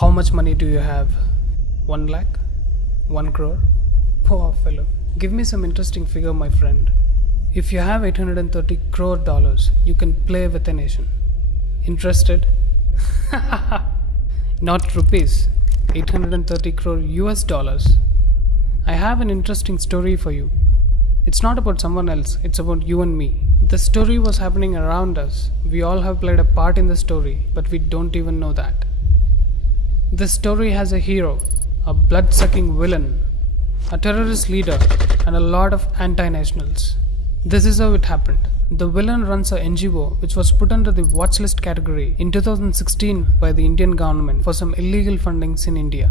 How much money do you have? 1 lakh? 1 crore? Poor fellow. Give me some interesting figure, my friend. If you have 830 crore dollars, you can play with a nation. Interested? Not rupees. 830 crore US dollars. I have an interesting story for you. It's not about someone else, it's about you and me. The story was happening around us. We all have played a part in the story, but we don't even know that. This story has a hero, a blood-sucking villain, a terrorist leader, and a lot of anti-nationals. This is how it happened. The villain runs a NGO which was put under the watch list category in 2016 by the Indian government for some illegal fundings in India.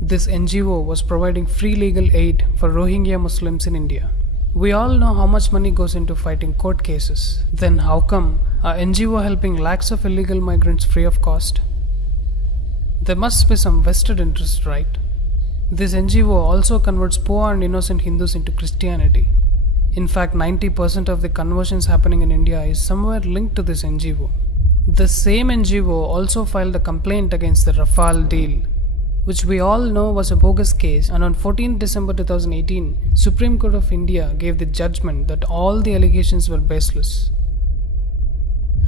This NGO was providing free legal aid for Rohingya Muslims in India. We all know how much money goes into fighting court cases. Then how come a NGO helping lakhs of illegal migrants free of cost? There must be some vested interest, right? This NGO also converts poor and innocent Hindus into Christianity. In fact, 90% of the conversions happening in India is somewhere linked to this NGO. The same NGO also filed a complaint against the Rafale deal, which we all know was a bogus case, and on 14 December 2018, Supreme Court of India gave the judgment that all the allegations were baseless.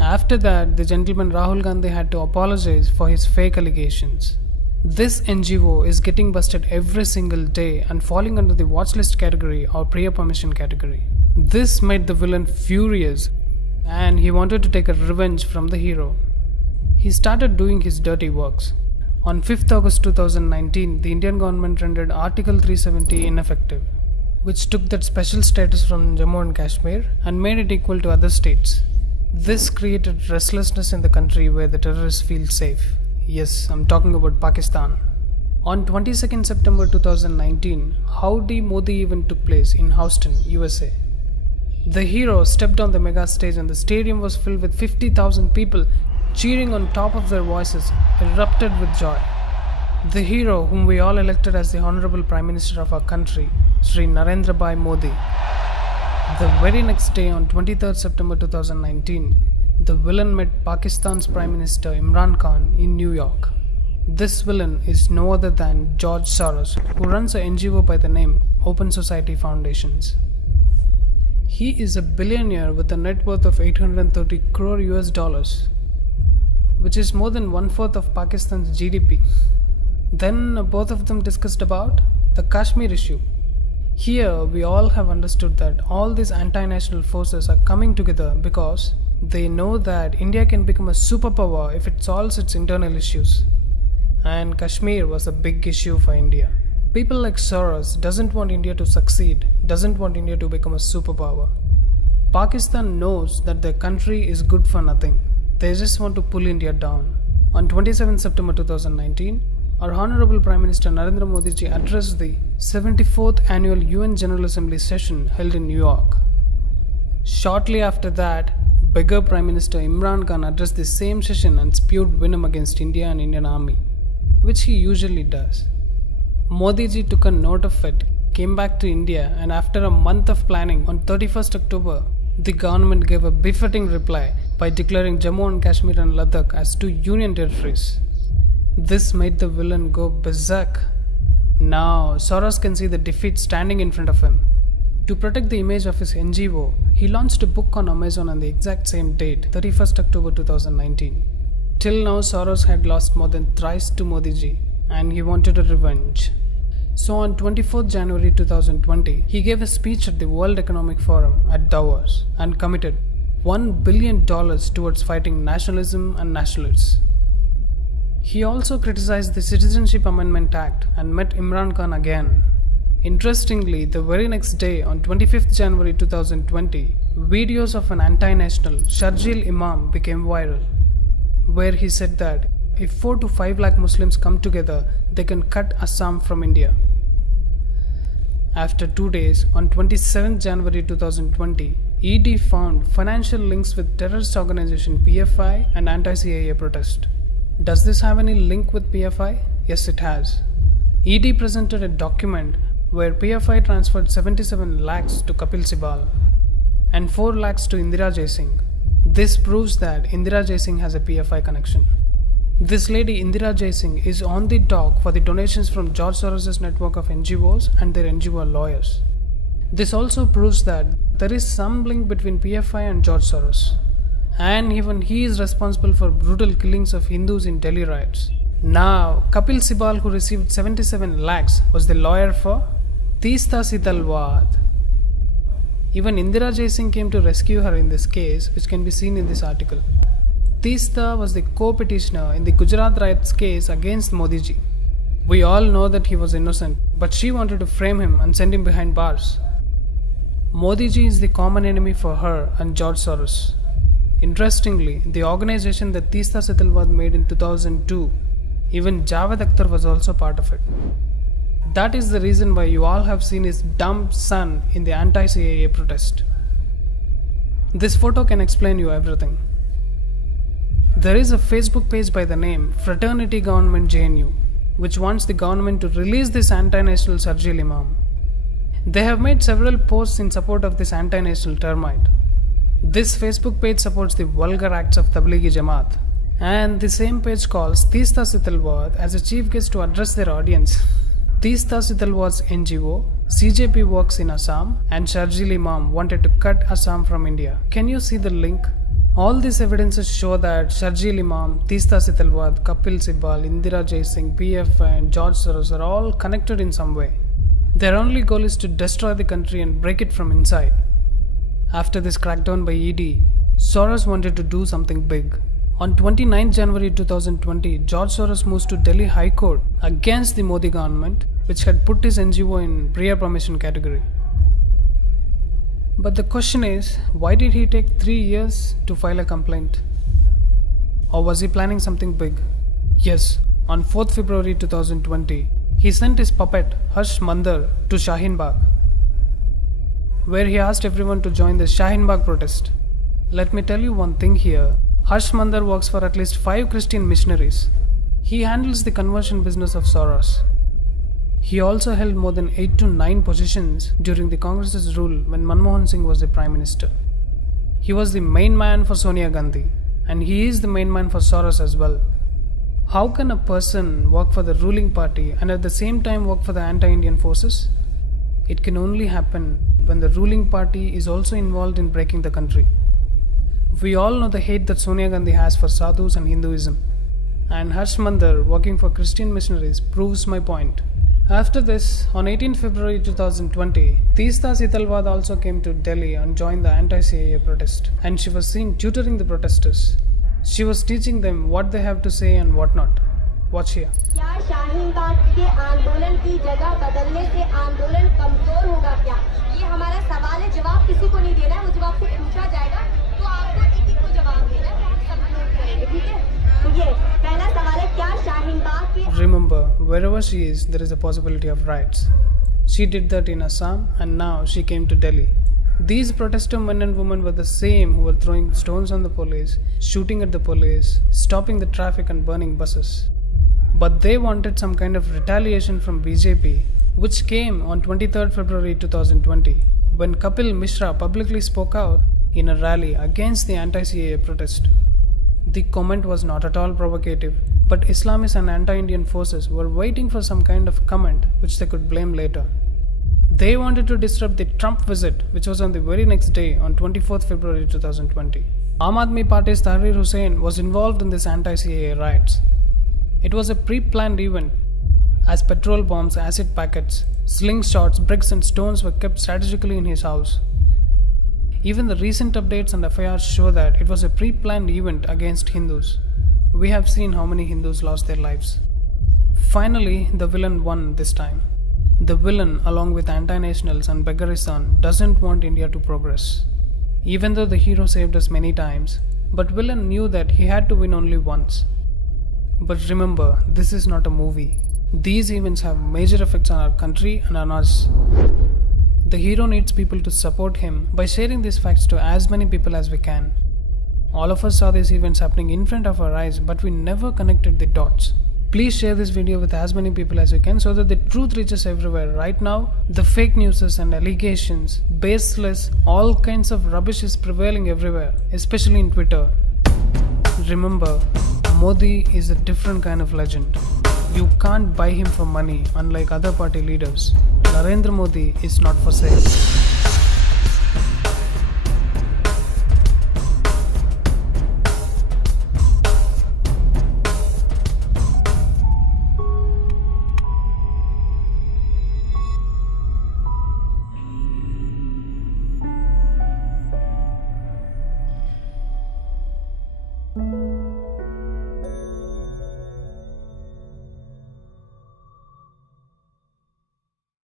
After that, the gentleman Rahul Gandhi had to apologize for his fake allegations. This NGO is getting busted every single day and falling under the watchlist category or prior permission category. This made the villain furious, and he wanted to take a revenge from the hero. He started doing his dirty works. On 5th August 2019, the Indian government rendered Article 370 ineffective, which took that special status from Jammu and Kashmir and made it equal to other states. This created restlessness in the country where the terrorists feel safe. Yes, I'm talking about Pakistan. On 22nd September 2019, Howdy Modi event took place in Houston, USA. The hero stepped on the mega stage and the stadium was filled with 50,000 people cheering on top of their voices, erupted with joy. The hero, whom we all elected as the Honorable Prime Minister of our country, Sri Narendra Bhai Modi. The very next day, on 23rd September 2019, the villain met Pakistan's Prime Minister Imran Khan in New York. This villain is no other than George Soros, who runs an NGO by the name Open Society Foundations. He is a billionaire with a net worth of 830 crore US dollars, which is more than 1/4 of Pakistan's GDP. Then both of them discussed about the Kashmir issue. Here we all have understood that all these anti-national forces are coming together because they know that India can become a superpower if it solves its internal issues. And Kashmir was a big issue for India. People like Soros doesn't want India to succeed, doesn't want India to become a superpower. Pakistan knows that their country is good for nothing. They just want to pull India down. On 27 September 2019, our Honorable Prime Minister Narendra Modi ji addressed the 74th Annual UN General Assembly session held in New York. Shortly after that, beggar Prime Minister Imran Khan addressed the same session and spewed venom against India and Indian Army, which he usually does. Modi ji took a note of it, came back to India, and after a month of planning, on 31st October, the government gave a befitting reply by declaring Jammu and Kashmir and Ladakh as two union territories. This made the villain go berserk. Now, Soros can see the defeat standing in front of him. To protect the image of his NGO, he launched a book on Amazon on the exact same date, 31st October 2019. Till now, Soros had lost more than thrice to Modi ji, and he wanted a revenge. So on 24th January 2020, he gave a speech at the World Economic Forum at Davos and committed $1 billion towards fighting nationalism and nationalists. He also criticized the Citizenship Amendment Act and met Imran Khan again. Interestingly, the very next day, on 25th January 2020, videos of an anti-national Sharjeel Imam became viral, where he said that if 4 to 5 lakh Muslims come together, they can cut Assam from India. After 2 days, on 27th January 2020, ED found financial links with terrorist organization PFI and anti-CIA protest. Does this have any link with PFI? Yes, it has. ED presented a document where PFI transferred 77 lakhs to Kapil Sibal and 4 lakhs to Indira Jaisingh. This proves that Indira Jaisingh has a PFI connection. This lady Indira Jaising is on the dock for the donations from George Soros' network of NGOs and their NGO lawyers. This also proves that there is some link between PFI and George Soros. And even he is responsible for brutal killings of Hindus in Delhi riots. Now, Kapil Sibal, who received 77 lakhs, was the lawyer for Teesta Sitalwad. Even Indira Jaising came to rescue her in this case, which can be seen in this article. Teesta was the co-petitioner in the Gujarat riots case against Modi ji. We all know that he was innocent, but she wanted to frame him and send him behind bars. Modi ji is the common enemy for her and George Soros. Interestingly, the organization that Teesta Sitalwad made in 2002, even Javed Akhtar was also part of it. That is the reason why you all have seen his dumb son in the anti-CAA protest. This photo can explain you everything. There is a Facebook page by the name Fraternity Government JNU, which wants the government to release this anti-national Sharjeel Imam. They have made several posts in support of this anti-national termite. This Facebook page supports the vulgar acts of Tablighi Jamaat, and the same page calls Teesta Sitalwad as a chief guest to address their audience. Teesta Sitalwad's NGO, CJP works in Assam, and Sharjeel Imam wanted to cut Assam from India. Can you see the link? All these evidences show that Sharjeel Imam, Teesta Sitalwad, Kapil Sibal, Indira Jaising, PFI and George Soros are all connected in some way. Their only goal is to destroy the country and break it from inside. After this crackdown by ED, Soros wanted to do something big. On 29 January 2020, George Soros moves to Delhi High Court against the Modi government, which had put his NGO in prior permission category. But the question is, why did he take 3 years to file a complaint? Or was he planning something big? Yes, on 4th February 2020, he sent his puppet Harsh Mandar to Shaheen Bagh, where he asked everyone to join the Shaheen Bagh protest. Let me tell you one thing here. Harsh Mandar works for at least 5 Christian missionaries. He handles the conversion business of Soros. He also held more than 8 to 9 positions during the Congress's rule when Manmohan Singh was the Prime Minister. He was the main man for Sonia Gandhi, and he is the main man for Soros as well. How can a person work for the ruling party and at the same time work for the anti-Indian forces? It can only happen when the ruling party is also involved in breaking the country. We all know the hate that Sonia Gandhi has for sadhus and Hinduism, and Harsh Mandar working for Christian missionaries proves my point. After this, on 18 February 2020, Teesta Sitalwad also came to Delhi and joined the anti-CAA protest, and she was seen tutoring the protesters. She was teaching them what they have to say and what not. Watch here. क्या शाहीन बाग के आंदोलन की जगह बदलने से आंदोलन कमजोर होगा क्या? ये हमारा सवाल है, जवाब किसी को नहीं देना है, वो जवाब से पूछा जाएगा तो आपको एक को जवाब देना है, आप सब नोट करेंगे, ठीक है? तो ये पहला सवाल है, क्या शाहीन बाग के Remember, wherever she is, there is a possibility of riots. She did that in Assam, and now she came to Delhi. These protester men and women were the same who were throwing stones on the police, shooting at the police, stopping the traffic and burning buses. But they wanted some kind of retaliation from BJP, which came on 23rd February 2020, when Kapil Mishra publicly spoke out in a rally against the anti-CAA protest. The comment was not at all provocative, but Islamists and anti-Indian forces were waiting for some kind of comment which they could blame later. They wanted to disrupt the Trump visit, which was on the very next day on 24th February 2020. Aam Aadmi Party's Tahrir Hussain was involved in this anti-CAA riots. It was a pre-planned event, as petrol bombs, acid packets, slingshots, bricks and stones were kept strategically in his house. Even the recent updates and FIRs show that it was a pre-planned event against Hindus. We have seen how many Hindus lost their lives. Finally, the villain won this time. The villain, along with anti-nationals and Begaristan, doesn't want India to progress. Even though the hero saved us many times, but villain knew that he had to win only once. But remember, this is not a movie. These events have major effects on our country and on us. The hero needs people to support him by sharing these facts to as many people as we can. All of us saw these events happening in front of our eyes, but we never connected the dots. Please share this video with as many people as you can so that the truth reaches everywhere. Right now, the fake news and allegations, baseless, all kinds of rubbish is prevailing everywhere, especially in Twitter. Remember, Modi is a different kind of legend. You can't buy him for money, unlike other party leaders. Narendra Modi is not for sale.